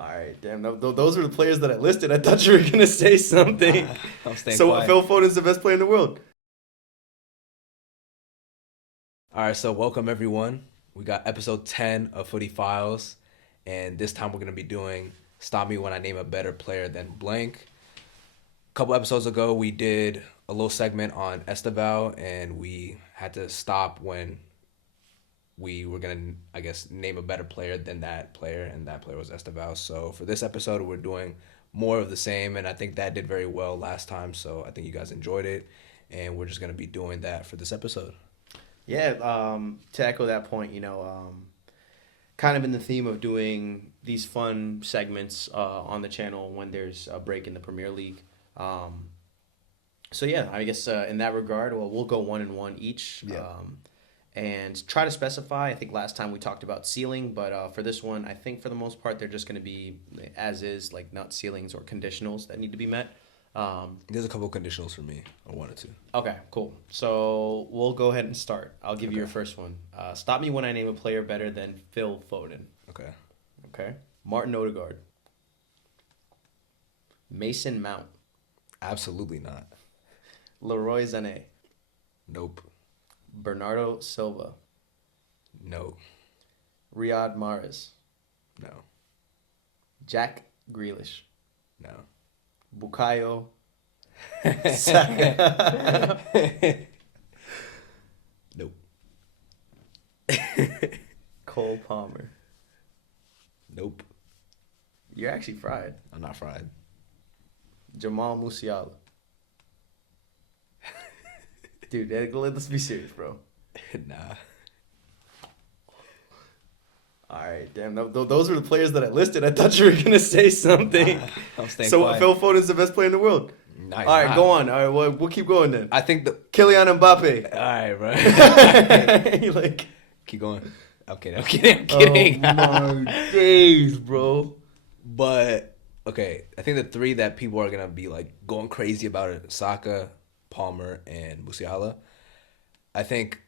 All right, damn. Those were the players that I listed. I thought you were gonna say something. I'm staying So quiet. Phil Foden's the best player in the world. All right, so welcome everyone. We got episode 10 of FootyFiles, and this time we're gonna be doing "Stop Me When I Name a Better Player Than Blank." A couple episodes ago, we did a little segment on Esteval, and we had to stop when we were gonna, I guess, name a better player than that player, and that player was Esteval. So for this episode, we're doing more of the same, and I think that did very well last time. So I think you guys enjoyed it, and we're just gonna be doing that for this episode. Yeah. To echo that point, kind of in the theme of doing these fun segments on the channel when there's a break in the Premier League. So yeah, I guess in that regard, well, we'll go 1-1 each. Yeah. And try to specify. I think last time we talked about ceiling, but for this one, I think for the most part, they're just going to be as is, like not ceilings or conditionals that need to be met. There's a couple of conditionals for me, or one or two. Okay, cool. So we'll go ahead and start. I'll give you your Okay. first one. Stop me when I name a player better than Phil Foden. Okay. Okay. Martin Odegaard. Mason Mount. Absolutely not. Leroy Sané. Nope. Bernardo Silva. No. Riyad Mahrez. No. Jack Grealish. No. Bukayo Saka. Nope. Cole Palmer. Nope. You're actually fried. I'm not fried. Jamal Musiala. Dude, let's be serious, bro. Nah. All right, damn. Those were the players that I listed. I thought you were gonna say something. I'm staying So quiet. Phil Foden's the best player in the world. No, All he's right, not. go on. All right, well, we'll keep going then. I think the. Kylian Mbappe. All right, bro. Like, Keep going. I'm kidding. I'm kidding. I'm kidding. oh my days, bro. But okay, I think the three that people are gonna be like going crazy about it: Saka, Palmer, and Musiala. I think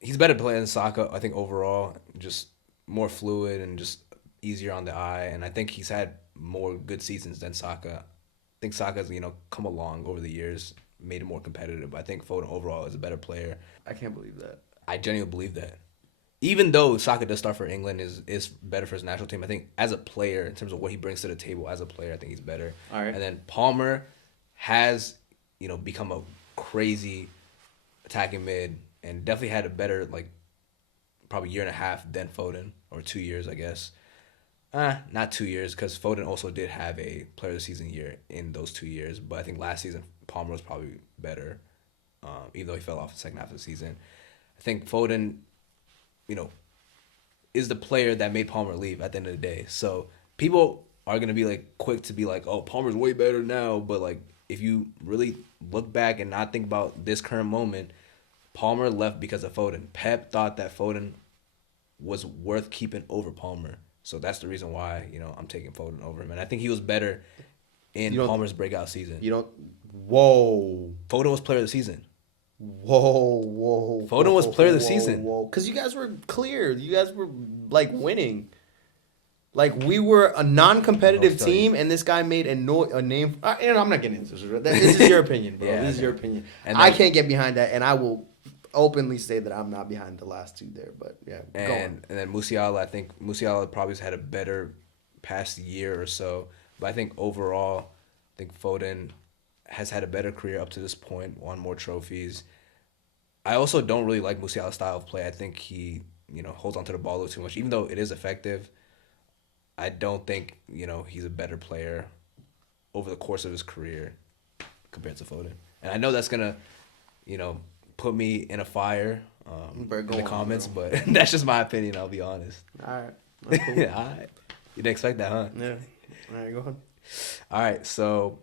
he's better player than Saka. I think overall, just more fluid and just easier on the eye. And I think he's had more good seasons than Saka. I think Saka's come along over the years, made it more competitive. But I think Foden overall is a better player. I can't believe that. I genuinely believe that. Even though Saka does start for England, is better for his national team. I think as a player, in terms of what he brings to the table as a player, I think he's better. All right. And then Palmer has, become a crazy attacking mid and definitely had a better, probably year and a half than Foden, or 2 years, I guess. Not 2 years, because Foden also did have a player of the season year in those 2 years. But I think last season, Palmer was probably better, even though he fell off the second half of the season. I think Foden, is the player that made Palmer leave at the end of the day. So people are going to be quick to be like, oh, Palmer's way better now. But if you really look back and not think about this current moment, Palmer left because of Foden. Pep thought that Foden was worth keeping over Palmer. So that's the reason why, I'm taking Foden over him. And I think he was better in Palmer's breakout season. Whoa. Foden was player of the season. Whoa. Foden was player of the season. Whoa. Because you guys were clear. You guys were, winning. We were a non-competitive tell you. team, and this guy made a name. I'm not getting into this. This is your opinion, bro. Yeah, This is I your know. opinion. And I then- can't get behind that, and I will openly say that I'm not behind the last two there. But, yeah, go on. And then Musiala, I think Musiala probably has had a better past year or so. But I think overall, I think Foden has had a better career up to this point, won more trophies. I also don't really like Musiala's style of play. I think he, holds onto the ball a little too much. Even though it is effective, I don't think, he's a better player over the course of his career compared to Foden. And I know that's going to, put me in a fire Bro, in go the on, comments, bro. but that's just my opinion, I'll be honest. All right. That's cool. All right. You didn't expect that, huh? Yeah. All right, go ahead. All right, so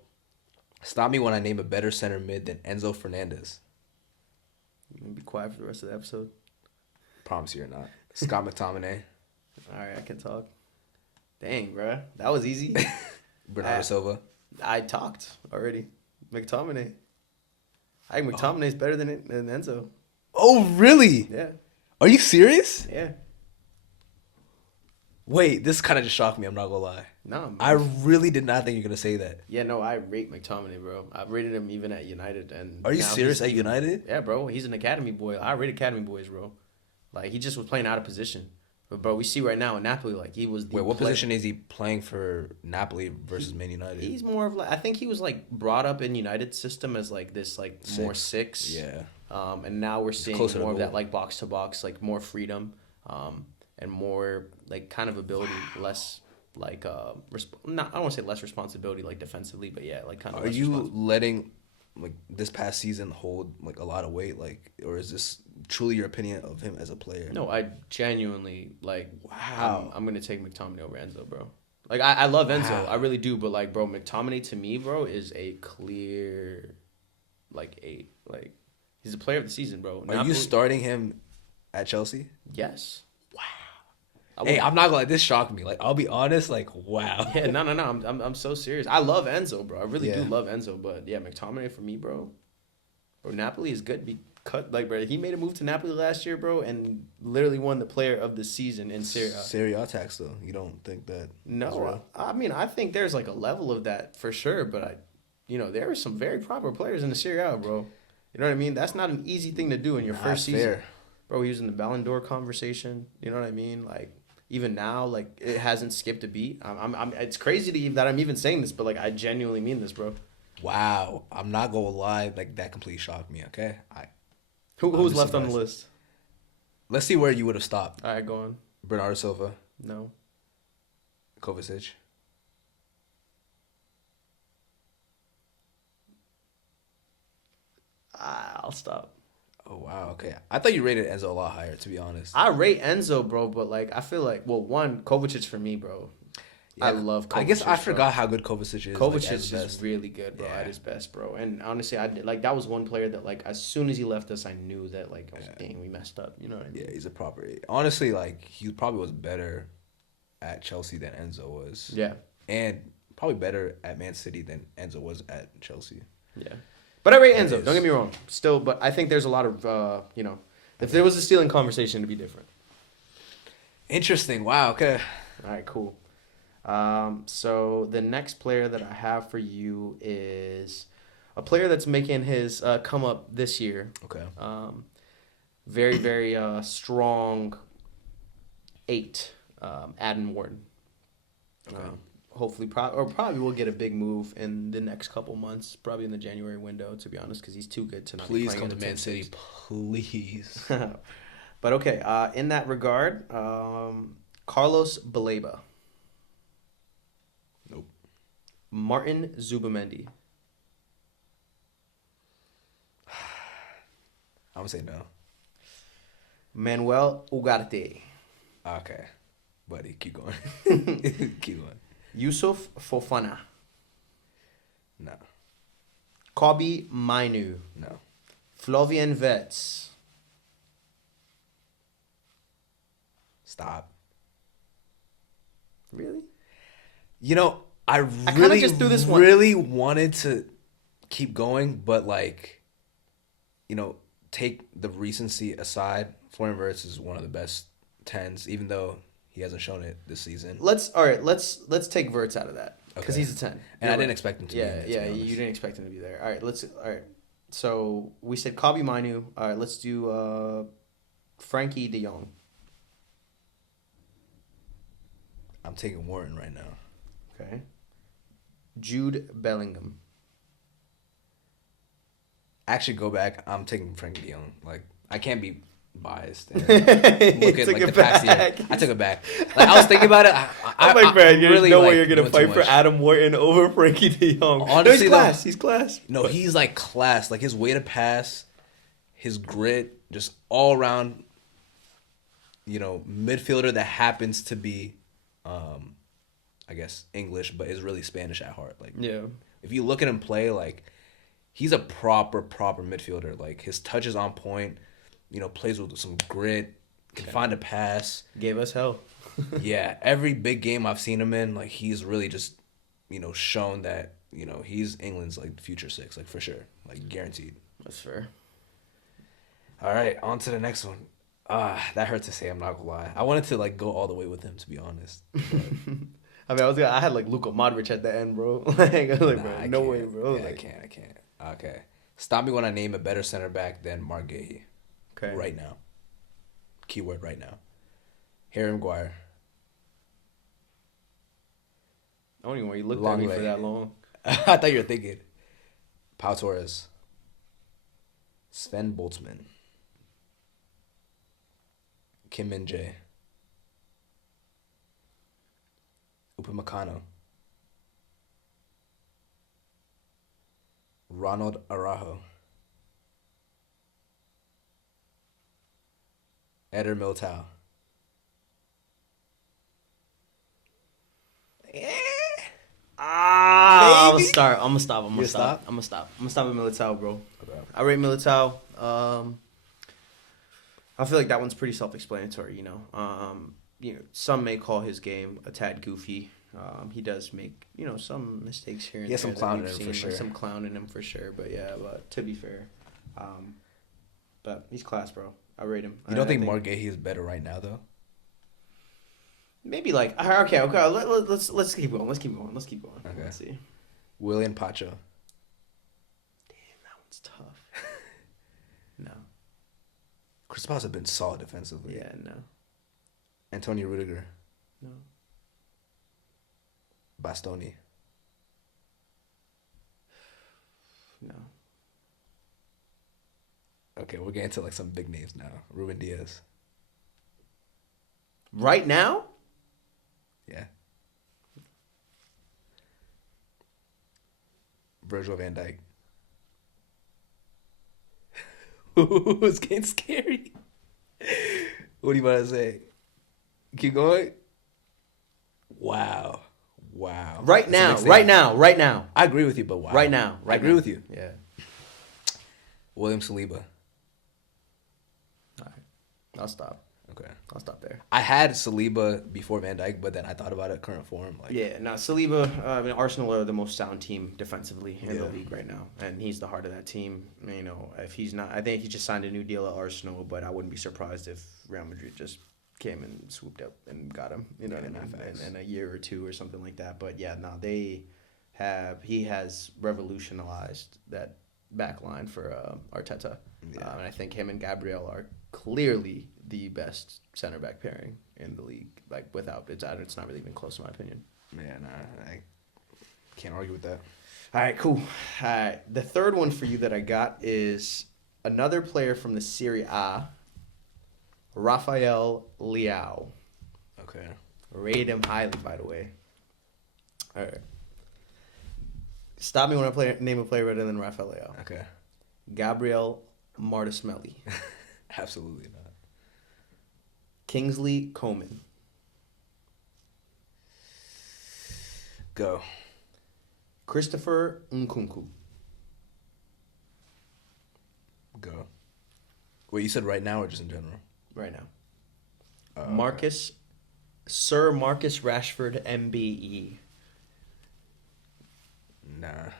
stop me when I name a better center mid than Enzo Fernandez. You gonna be quiet for the rest of the episode? Promise you or not. Scott McTominay, All right, I can talk. Dang, bruh. That was easy. Bernardo Silva. I talked already. McTominay. I think McTominay's better than Enzo. Oh, really? Yeah. Are you serious? Yeah. Wait, this kind of just shocked me. I'm not gonna lie. No, I really did not think you're gonna say that. yeah, no, I rate McTominay, bro. I've rated him even at United, and Are you now serious? he's At United? Yeah, bro. He's an academy boy. I rate academy boys, bro. Like he just was playing out of position. But bro, we see right now in Napoli, like he was. Wait, what position is he playing for Napoli versus Man United? He's more of like I think he was like brought up in United's system as like this like more six. Yeah. And now we're seeing closer to more of that goal. like box to box, like more freedom, and more like kind of ability, less like not I don't want to say less responsibility like defensively, but yeah, like kind of. Are you letting like this past season hold like a lot of weight, like, or is this truly your opinion of him as a player? No, I genuinely like. Wow. I'm gonna take McTominay over Enzo, bro. Like I love Enzo, Wow. I really do, but like, bro, McTominay to me, bro, is a clear, like he's a player of the season, bro. Are you starting him at Chelsea? Yes. Hey, I'm not gonna let this shock me. Like, I'll be honest. Like, wow. Yeah, no. I'm so serious. I love Enzo, bro. I really do Yeah. love Enzo, but yeah, McTominay for me, bro. Bro, Napoli is good. Like, bro, he made a move to Napoli last year, bro, and literally won the player of the season in Serie A. Serie A tax though. You don't think that? No, I mean, I think there's like a level of that for sure, but there are some very proper players in the Serie A, bro. You know what I mean? That's not an easy thing to do in your first season. Fair. Bro, he was in the Ballon d'Or conversation. You know what I mean? Like, even now, like, it hasn't skipped a beat. It's crazy that I'm even saying this, but, like, I genuinely mean this, bro. Wow. I'm not gonna lie. Like, that completely shocked me. Okay. Who's left on the list? Let's see where you would have stopped. All right, go on. Bernardo Silva, No. Kovacic. I'll stop. Oh wow. Okay. I thought you rated Enzo a lot higher. To be honest. I rate Enzo, bro, but, like, I feel like, well, one, Kovacic for me, bro. Yeah, I love Kovacic. I guess I bro. forgot how good Kovacic is. Kovacic like, is just really good, bro, Yeah. at his best, bro. And honestly, that was one player that, like, as soon as he left us, I knew that, like, I was like, dang, we messed up. You know what I mean? Yeah, he's a proper. Honestly, like he probably was better at Chelsea than Enzo was. Yeah. And probably better at Man City than Enzo was at Chelsea. Yeah. But I rate That Enzo. is- Don't get me wrong. Still, but I think there's a lot of, if there was a stealing conversation, it'd be different. Interesting. Wow. Okay. All right, cool. So the next player that I have for you is a player that's making his come up this year. Okay. Very, very strong 8, Adam Wharton. Okay. Hopefully, probably will get a big move in the next couple months, probably in the January window, to be honest, because he's too good to not be Please playing come in to the Man top City, six. please. But okay, in that regard, Carlos Baleba. Nope. Martin Zubamendi. I would say no. Manuel Ugarte. Okay, buddy, keep going. Keep going. Yusuf Fofana. No. Kobe Mainu. No. Flovien Vets. Stop. Really? You know, I kinda really just threw this one. really wanted to keep going, but like, take the recency aside. Florian Wirtz is one of the best 10s, even though he hasn't shown it this season. Let's take Verts out of that because Okay. he's a 10. And I didn't expect him to. Yeah, be in there, to yeah, be you honest. didn't expect him to be there. All right. So we said Kobe Mainu. All right, let's do Frankie De Jong. I'm taking Warren right now. Okay. Jude Bellingham. Actually, go back. I'm taking Frankie De Jong. Like, I can't be biased. And Look look at like the past year. I took it back. Like, I was thinking about it. I'm like, man, there's really, no like, way you're gonna doing fight too for much. Adam Wharton over Frankie De Jong. Honestly, no, though- he's class. No, he's like class. Like his way to pass, his grit, just all around. Midfielder that happens to be, I guess English, but is really Spanish at heart. Like, Yeah. if you look at him play, like, he's a proper midfielder. Like his touch is on point. Plays with some grit. Can find a pass. Gave us hell. Yeah, every big game I've seen him in, like he's really just, shown that he's England's like future 6, like for sure, like guaranteed. That's fair. All right, on to the next one. That hurts to say. I'm not gonna lie. I wanted to like go all the way with him, to be honest. I mean, I had like Luka Modric at the end, bro. Like, I was like, Nah, bro, I no can't. way, bro. Yeah, Like, I can't. Okay. Stop me when I name a better center back than Mark Gahey. okay. Right now. Keyword right now. Harry Maguire. I don't even want you to look at me for that long. I thought you were thinking. Pau Torres. Sven Boltzmann. Kim Min-jae. Upamecano. Ronald Araujo. Eder Militao. I'm Maybe? gonna start. I'm gonna stop. You stop? I'm gonna stop at Militao, bro. Okay. I rate Militao. I feel like that one's pretty self-explanatory. Some may call his game a tad goofy. He does make some mistakes here and He has there. some clown that in we've him for seen, sure. like, some clown in him for sure. But yeah, to be fair, but he's class, bro. I rate him. You don't I think Mark Gahey is better right now, though? Maybe like okay. Let's keep going. Let's keep going. Okay. Let's see. William Pacho. Damn, that one's tough. No. Chris Paul's have been solid defensively. Yeah. No. Antonio Rudiger. No. Bastoni. No. Okay, we're getting to like some big names now. Ruben Diaz. Right now? Yeah. Virgil van Dijk. It's getting scary. What are you about to say? Keep going. Wow. Right That's a now. big Right statement. now. Right now. I agree with you, but wow. Right now. I agree with you. Yeah. William Saliba. All right. I'll stop. Okay. I'll stop there. I had Saliba before Van Dijk, but then I thought about it current form. Like, Yeah. No, Saliba. Arsenal are the most sound team defensively in the Yeah. league right now, and he's the heart of that team. If he's not, I think he just signed a new deal at Arsenal, but I wouldn't be surprised if Real Madrid just came and swooped up and got him. You know what I mean? In a year or two or something like that. But yeah, no, he has revolutionized that back line for Arteta. Yeah. And I think him and Gabriel are clearly the best center back pairing in the league. Like it's not really even close in my opinion. yeah, nah, I can't argue with that. All right, cool. All right, the third one for you that I got is another player from the Serie A, Rafael Leao. Okay. Rate him highly, by the way. All right. Stop me when I name a player better than Rafael Leao. Okay. Gabriel Martinelli. Absolutely not. Kingsley Coman. Go. Christopher Nkunku. Go. Wait, you said right now or just in general? Right now. Okay. Sir Marcus Rashford, MBE. Nah.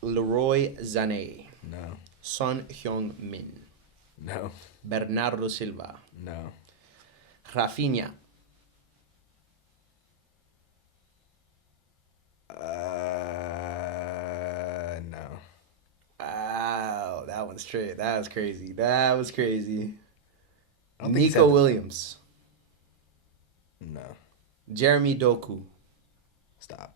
Leroy Sané. No. Son Heung-min. No. Bernardo Silva. No. Rafinha. No. Wow, that one's straight. That was crazy. That was crazy. I don't think he Nico said- Williams. No. Jeremy Doku. Stop.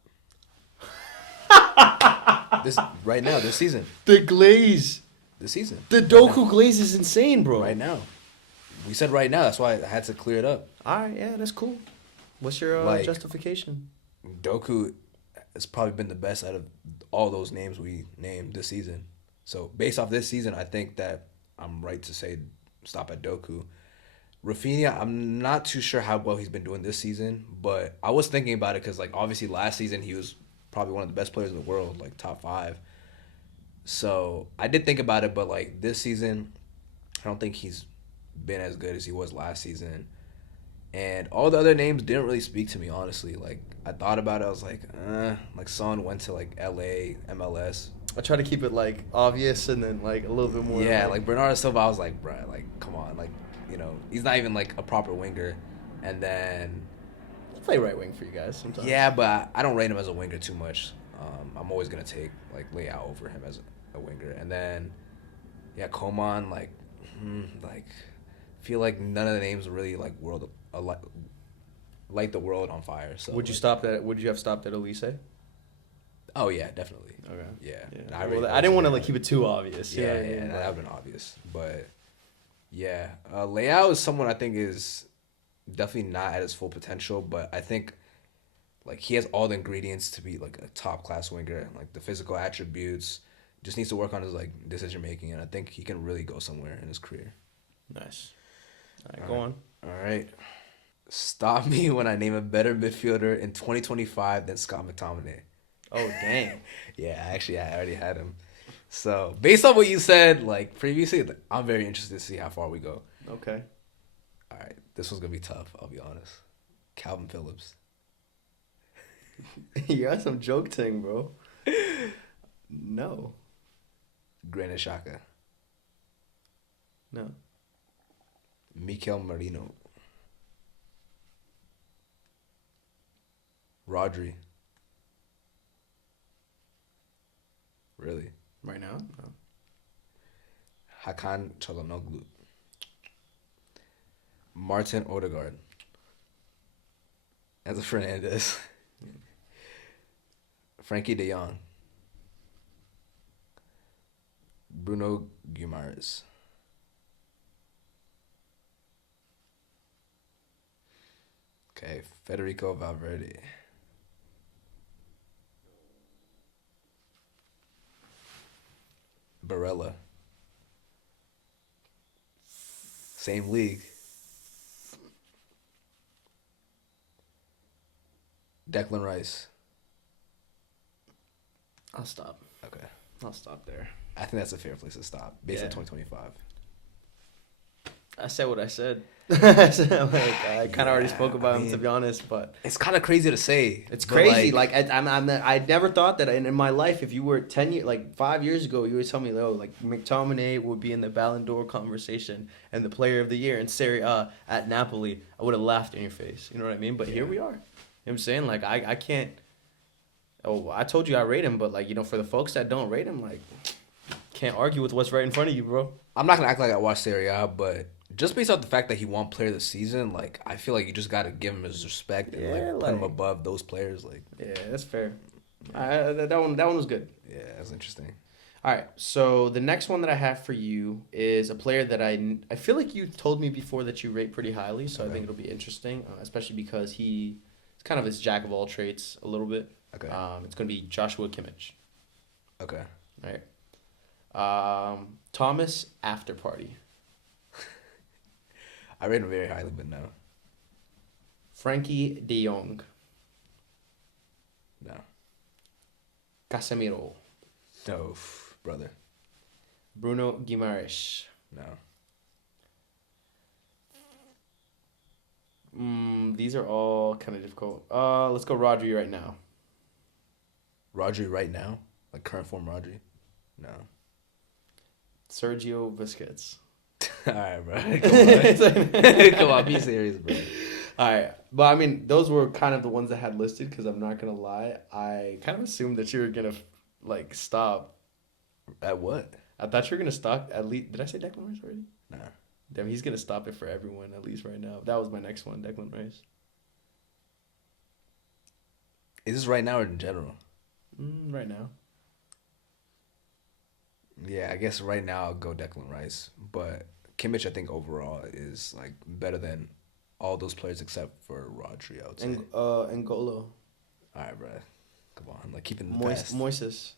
This right now, this season. The Glaze. This season. The Doku Glaze is insane, bro. Right now. We said right now, that's why I had to clear it up. All right, yeah, that's cool. What's your Like- justification? Doku has probably been the best out of all those names we named this season. So based off this season, I think that I'm right to say stop at Doku. Rafinha, I'm not too sure how well he's been doing this season, but I was thinking about it because, like, obviously last season he was probably one of the best players in the world, like top 5. So I did think about it, but like this season, I don't think he's been as good as he was last season. And all the other names didn't really speak to me, honestly. Like, I thought about it, I was like Son went to like LA, MLS. I try to keep it like obvious and then like a little bit more. Yeah, like Bernardo Silva, I was like, bruh, like, come on, like, he's not even like a proper winger. And then He'll play right wing for you guys sometimes. yeah, but I don't rate him as a winger too much. I'm always gonna take like Leao over him as a winger. And then yeah, Coman like feel like none of the names are really like light the world on fire. So Would you have stopped at Elise? Oh yeah, definitely. Okay. Yeah. I didn't want to like keep it too obvious. Yeah, that would have been obvious. But yeah, Leao is someone I think is definitely not at his full potential, but I think like he has all the ingredients to be like a top class winger, like the physical attributes. Just needs to work on his like decision making, and I think he can really go somewhere in his career. Nice. All right, go on. All right. Stop me when I name a better midfielder in 2025 than Scott McTominay. Oh dang. Yeah, actually, I already had him. So based on what you said like previously, I'm very interested to see how far we go. Okay. All right, this one's gonna be tough. I'll be honest. Calvin Phillips. You got some joke thing, bro. No. Granit Xhaka. No. Mikel Merino. Rodri. Really? Right now? No. Hakan Çalhanoğlu. Martin Odegaard. Enzo Fernandez. Frankie de Jong. Bruno Guimaraes. Okay, Federico Valverde. Barella. Same league. Declan Rice. I'll stop. Okay. I'll stop there. I think that's a fair place to stop based on Yeah. 2025. I said what I said. I kind of already Yeah, spoke about I him, to mean, be honest, but It's kind of crazy to say. it's but, crazy. I never thought that in my life, if you were 5 years ago, you would tell me, oh, like McTominay would be in the Ballon d'Or conversation and the Player of the Year in Serie A at Napoli. I would have laughed in your face. You know what I mean? But here we are. You know what I'm saying? Like I can't. Oh, I told you I rate him, but for the folks that don't rate him, like can't argue with what's right in front of you, bro. I'm not gonna act like I watched Serie A, but just based off the fact that he won Player of the Season, like I feel like you just gotta give him his respect and Yeah, put him like- above those players. Like Yeah, that's fair. That one was good. yeah, that's interesting. All right, so the next one that I have for you is a player that I feel like you told me before that you rate pretty highly, so I Okay. think it'll be interesting, especially because it's kind of his jack of all trades a little bit. Okay. It's going to be Joshua Kimmich. Okay. All right. Thomas After Party. I rate him very highly, but no. Frankie de Jong. No. Casemiro. No, brother. Bruno Guimaraes. No. These are all kind of difficult. Let's go Rodri right now. Rodri right now? Like current form Rodri? No. Sergio Busquets. Alright, bro. Come on. Come on, be serious, bro. All right, but I mean, those were kind of the ones I had listed because I'm not gonna lie, I kind of assumed that you were gonna stop. At what? I thought you were gonna stop at least. Did I say Declan Rice already? Nah. Damn, he's gonna stop it for everyone at least right now. That was my next one, Declan Rice. Is this right now or in general? Right now. Yeah, I guess right now I'll go Declan Rice. But Kimmich, I think overall is like better than all those players except for Rodri, I would say. And N'Golo. Alright, bro. Come on, like keeping the past. Moises.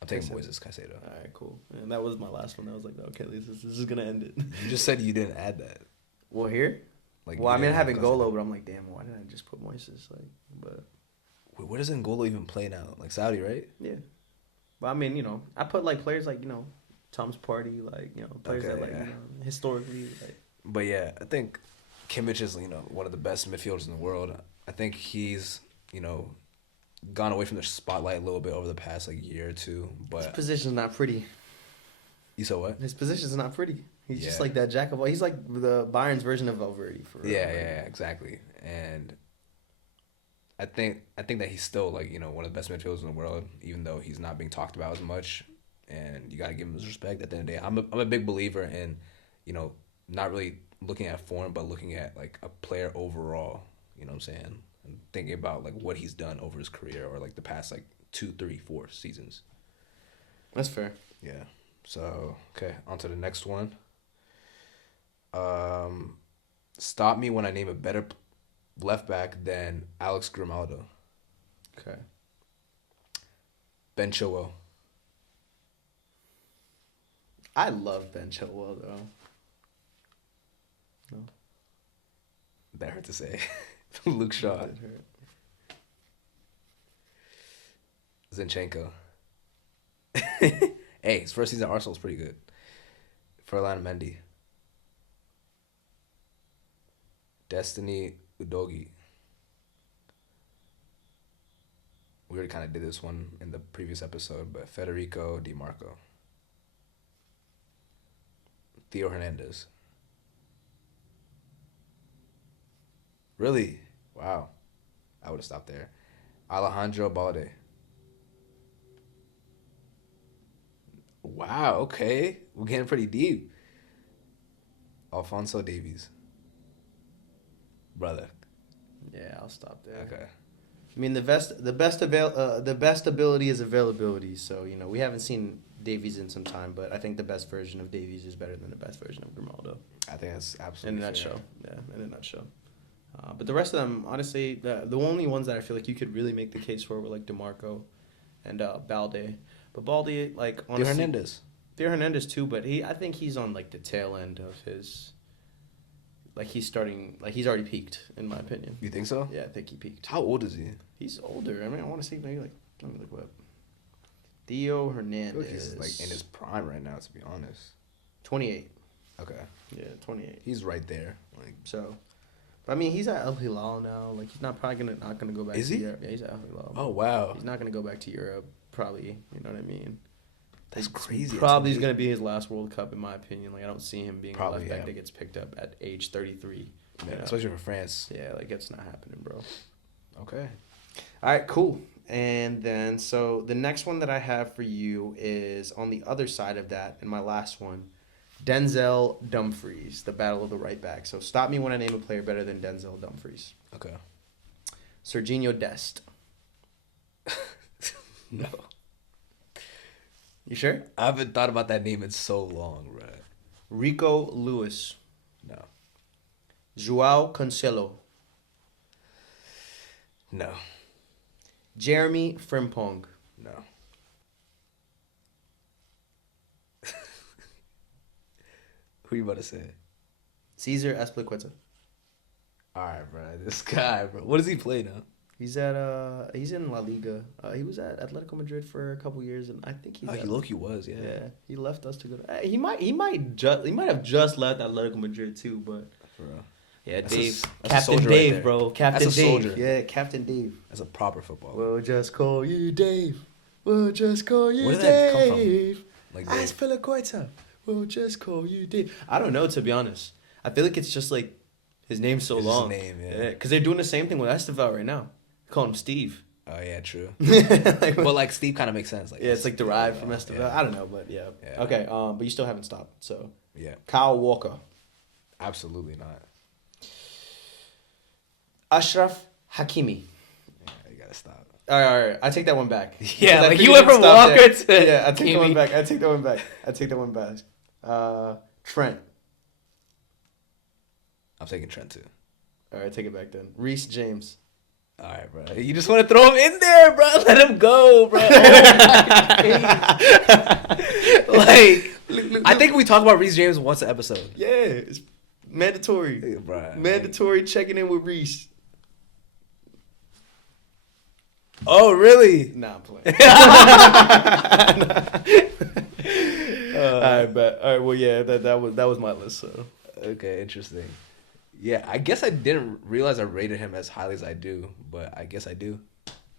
I'm taking Caicedo. Moises Caicedo. All right, cool. And that was my last one. I was like, okay, this is gonna end it. You just said you didn't add that. Well, here. Like, Well, I you mean, I didn't have add N'Golo, Caicedo. but I'm like, damn, why didn't I just put Moises? But. Wait, where does N'Golo even play now? Like Saudi, right? Yeah. But I mean, I put players like, Tom's Party, players Okay, that yeah. historically But yeah, I think Kimmich is one of the best midfielders in the world. I think he's gone away from the spotlight a little bit over the past year or two. his But position's not pretty. you said what? His position's not pretty. He's just Yeah. like that jack of all. He's like the Bayern's version of Valverde. For real. Yeah, exactly. And I think that he's still like, you know, one of the best midfielders in the world, even though he's not being talked about as much. And you got to give him his respect at the end of the day. I'm a big believer in, you know, not really looking at form, but looking at like a player overall. You know what I'm saying? And thinking about like what he's done over his career or like the past like 2, 3, 4 seasons. That's fair. Yeah. So okay, on to the next one. Stop me when I name a better left back than Alex Grimaldo. Okay. Ben Chilwell. I love Ben Chilwell though. No. That hurt to say. Luke Shaw. That hurt. Zinchenko. Hey, his first season at Arsenal was pretty good. Ferland Mendy. Destiny Udogi. We already kind of did this one in the previous episode, but Federico Di Marco. Theo Hernandez. Really? Wow. I would have stopped there. Alejandro Balde. Wow, okay. We're getting pretty deep. Alfonso Davies. Brother. Yeah, I'll stop there. Okay. I mean, the best ability is availability. So you know, we haven't seen Davies in some time, but I think the best version of Davies is better than the best version of Grimaldo. I think that's In absolutely a fair. nutshell, yeah, in a nutshell. But the rest of them, honestly, the only ones that I feel like you could really make the case for were like DeMarco and Balde. But Balde, like honestly, Theo Hernandez. Theo Hernandez too. But I think he's on like the tail end of his. Like he's starting, like he's already peaked in my opinion. You think so? Yeah, I think he peaked. How old is he? He's older. I mean, I want to say maybe like let me look up. Theo I feel Hernandez. like he's like in his prime right now, to be honest. 28. Okay. Yeah, 28. He's right there. Like, So, but I mean, he's at El Hilal now. Like he's not probably not gonna go back. Is to he? Europe. Yeah, he's at El Hilal. oh wow, He's not gonna go back to Europe. Probably, you know what I mean. that's It's crazy. Probably is gonna be his last World Cup, in my opinion. Like I don't see him being Probably, a left back yeah. that gets picked up at age 33. Yeah, you know? especially for France. Yeah, like it's not happening, bro. Okay. All right, cool. And then, so the next one that I have for you is on the other side of that, and my last one, Denzel Dumfries, the battle of the right back. So stop me when I name a player better than Denzel Dumfries. Okay. Serginho Dest. No. You sure? I haven't thought about that name in so long, bro. Rico Lewis. No. Joao Cancelo. No. Jeremy Frimpong. No. Who you about to say? Cesar Azpilicueta. All right, bro. This guy, bro. What does he play now? He's in La Liga. He was at Atletico Madrid for a couple years, and I think he's. Oh, he low-key was, yeah. Yeah, he left us to go. He might have just left Atletico Madrid too, but For real. yeah, That's Dave, a Captain soldier right Dave, there. bro, Captain That's a Dave, soldier. yeah, Captain Dave. That's a proper footballer. We'll just call you Dave. We'll just call you Where did that come from? Dave. Like Dave. Azpilicueta. We'll just call you Dave. I don't know, to be honest. I feel like it's just like his name's so It's his long. name, yeah. Because they're doing the same thing with Esteval right now. They call him Steve. Oh yeah, true. Like, But like Steve kind of makes sense. Like yeah, it's like derived from Esteval. Yeah. I don't know, but yeah. Yeah. Okay, but you still haven't stopped. So Yeah, Kyle Walker, absolutely not. Ashraf Hakimi. Yeah, you gotta stop. All right. I take that one back. Yeah, Because I like figured you went you'd from stop Walker there. to Yeah, I take that one Hakimi. back. I take that one back. Trent. I'm taking Trent too. All right, take it back then. Reece James. All right, bro. You just want to throw him in there, bro. Let him go, bro. Oh like, Look. I think we talk about Reece James once an episode. Yeah, it's mandatory. Yeah, bro. Mandatory checking in with Reece. Oh, really? Nah, I'm playing. All right, but all right. Well, yeah, that was my list. So Okay, interesting. Yeah, I guess I didn't realize I rated him as highly as I do, but I guess I do.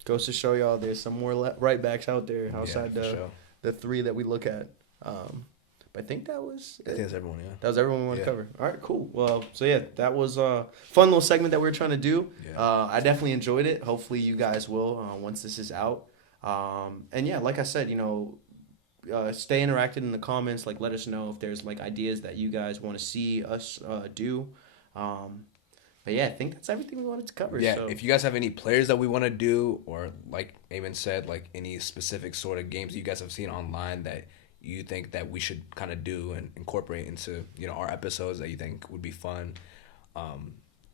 goes to show y'all there's some more right backs out there outside for the sure. the three that we look at. But I think that was I think that's everyone. Yeah. that was everyone we wanted Yeah. to cover. All right, cool. Well, so yeah, that was a fun little segment that we were trying to do. Yeah. I definitely enjoyed it. Hopefully, you guys will once this is out. And yeah, like I said, stay interactive in the comments. Like, let us know if there's like ideas that you guys want to see us do. But yeah, I think that's everything we wanted to cover. Yeah, So. if you guys have any players that we want to do, or like Eamon said, like any specific sort of games you guys have seen online that you think that we should kind of do and incorporate into our episodes that you think would be fun,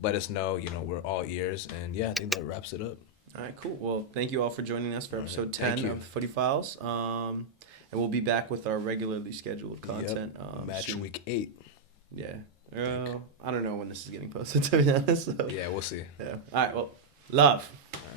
let us know. We're all ears, and yeah, I think that wraps it up. All right, cool. Well, thank you all for joining us for episode 10 you. of Footy Files. And we'll be back with our regularly scheduled content. Match soon. week 8. Yeah. I don't know when this is getting posted, to be honest. So. Yeah, we'll see. Yeah. All right, well, love.